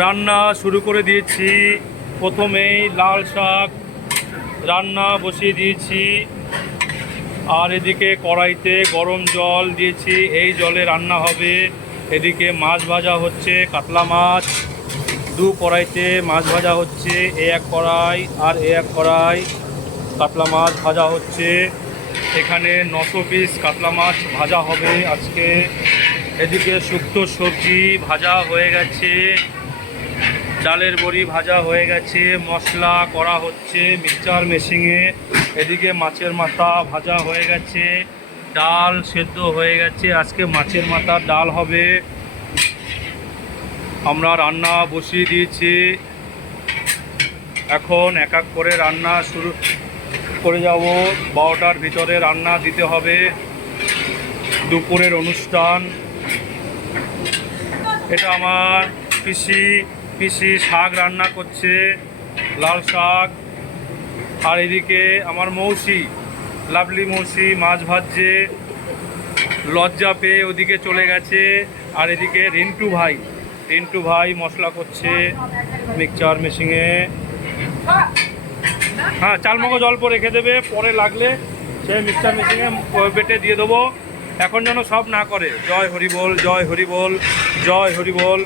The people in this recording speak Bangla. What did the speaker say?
রান্না শুরু করে দিয়েছি। প্রথমেই লাল শাক রান্না বসিয়ে দিয়েছি, আর এদিকে কড়াইতে গরম জল দিয়েছি, এই জলে রান্না হবে। এদিকে মাছ ভাজা হচ্ছে, কাতলা মাছ। দু কড়াইতে মাছ ভাজা হচ্ছে, এক কড়াই আর এক কড়াই কাতলা মাছ ভাজা হচ্ছে। এখানে 900 পিস কাতলা মাছ ভাজা হবে আজকে। এদিকে শুক্তো সবজি ভাজা হয়ে গেছে, ডালের বড়ি ভাজা হয়ে গেছে, মশলা করা হচ্ছে মিক্সচার মেশিনে। এদিকে মাছের মাথা ভাজা হয়ে গেছে, ডাল সেদ্ধ হয়ে গেছে। আজকে মাছের মাথার ডাল হবে। আমরা রান্না বসিয়ে দিয়েছি, এখন এক এক করে রান্না শুরু করে যাব। 12টার ভিতরে রান্না দিতে হবে। দুপুরের অনুষ্ঠান। এটা আমার পিসি শাক রান্না করছে, লাল শাক। আর এদিকে আমার মৌসি, লাভলি মৌসি মাছ ভাজছে, লজ্জা পেয়ে ওদিকে চলে গেছে। আর এদিকে রিন্টু ভাই মশলা করছে মিক্সচার মেশিনে। হ্যাঁ, চালমগজ অল্প রেখে দেবে, পরে লাগলে সে মিক্সচার মেশিনে বেটে দিয়ে দেবো। এখন যেন সব না করে। জয় হরি বল, জয় হরি বল, জয় হরি বল।